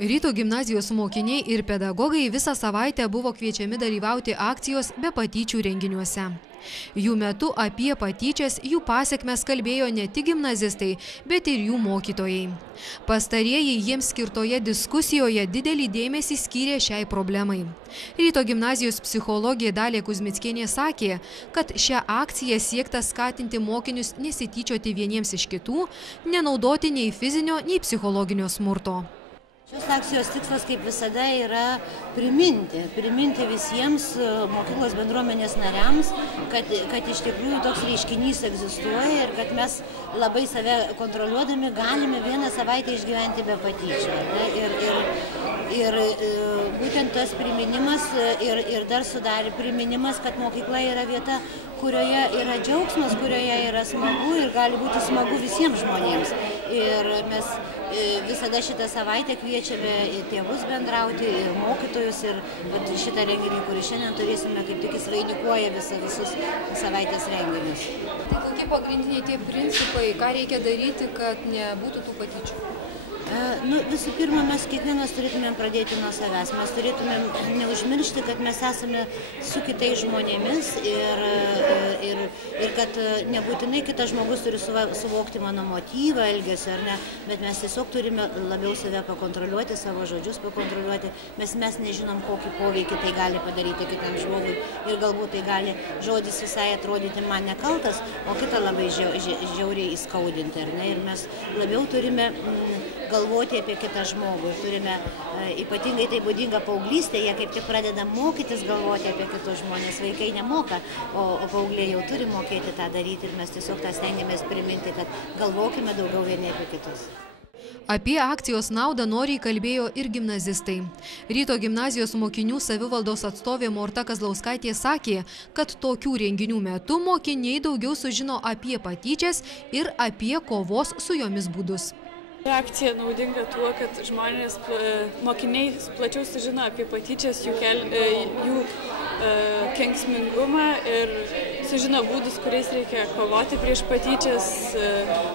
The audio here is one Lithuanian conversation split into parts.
Ryto gimnazijos mokiniai ir pedagogai visą savaitę buvo kviečiami dalyvauti akcijos be patyčių renginiuose. Jų metu apie patyčias, jų pasekmes kalbėjo ne tik gimnazistai, bet ir jų mokytojai. Pastarieji jiems skirtoje diskusijoje didelį dėmesį skyrė šiai problemai. Ryto gimnazijos psichologė Dalė Kuzmickienė sakė, kad šią akciją siekta skatinti mokinius nesityčioti vieniems iš kitų, nenaudoti nei fizinio, nei psichologinio smurto. Šios akcijos tikslas, kaip visada, yra priminti visiems mokyklos bendruomenės nariams, kad iš tikrųjų toks reiškinys egzistuoja ir kad mes labai save kontroliuodami galime vieną savaitę išgyventi be patyčių. Ir būtent tas priminimas ir dar sudarė priminimas, kad mokykla yra vieta, kurioje yra džiaugsmas, kurioje yra smagu ir gali būti smagu visiems žmonėms. Ir mes visada šitą savaitę kviečiame tėvus bendrauti ir mokytojus ir šitą renginį, kurį šiandien turėsime, kaip tik jis vainikuoja visus savaitės renginius. Tai kokie pagrindiniai tie principai, ką reikia daryti, kad nebūtų tų patyčių? Visų pirma, mes kiekvienas turėtumėm pradėti nuo savęs. Mes turėtumėm neužmiršti, kad mes esame su kitais žmonėmis ir kad nebūtinai kitas žmogus turi suvokti mano motyvą, elgesį ar ne, bet mes tiesiog turime labiau save pakontroliuoti, savo žodžius pakontroliuoti. Mes nežinom, kokį poveikį tai gali padaryti kitam žmogui ir galbūt tai gali žodis visai atrodyti man nekaltas, o kitą labai žiauriai įskaudinti, ar ne? Ir mes labiau turime galvoti apie kitą žmogų. Turime ypatingai tai būdinga paauglystėje, kaip tik pradeda mokytis galvoti apie kitus žmonės. Vaikai nemoka, o paaugliai jau turi mokėti tą daryti ir mes tiesiog tą stengiamės priminti, kad galvokime daugiau vieni apie kitus. Apie akcijos naudą noriai kalbėjo ir gimnazistai. Ryto gimnazijos mokinių savivaldos atstovė Morta Kazlauskaitė sakė, kad tokių renginių metu mokiniai daugiau sužino apie patyčias ir apie kovos su jomis būdus. Akcija naudinga tuo, kad mokiniai plačiau sužino apie patyčias, jų kenksmingumą ir sužino būdus, kuriais reikia kovoti prieš patyčias,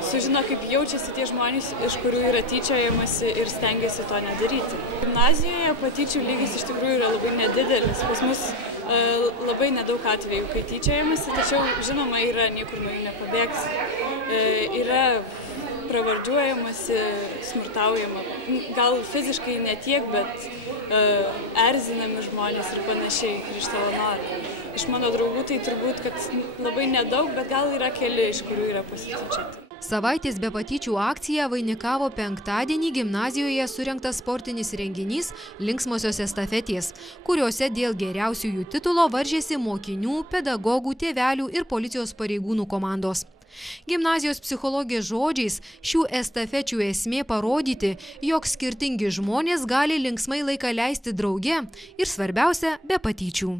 sužino, kaip jaučiasi tie žmonės, iš kurių yra tyčiojamasi ir stengiasi to nedaryti. Gimnazijoje patyčių lygis iš tikrųjų yra labai nedidelis. Pas mus labai nedaug atvejų, kai tyčiojamasi, tačiau žinoma yra niekur nuo jų nepabėgs. Yra pravardžiuojamasi, smurtaujama, gal fiziškai ne tiek, bet erzinami žmonės ir panašiai iš savo norų. Iš mano draugų tai turbūt, kad labai nedaug, bet gal yra keli, iš kurių yra pasityčioti. Savaitės be patyčių akciją vainikavo penktadienį gimnazijoje surengtas sportinis renginys Linksmosios estafetės, kuriuose dėl geriausiųjų titulo varžėsi mokinių, pedagogų, tėvelių ir policijos pareigūnų komandos. Gimnazijos psichologės žodžiais šių estafečių esmė parodyti, jog skirtingi žmonės gali linksmai laiką leisti drauge ir svarbiausia be patyčių.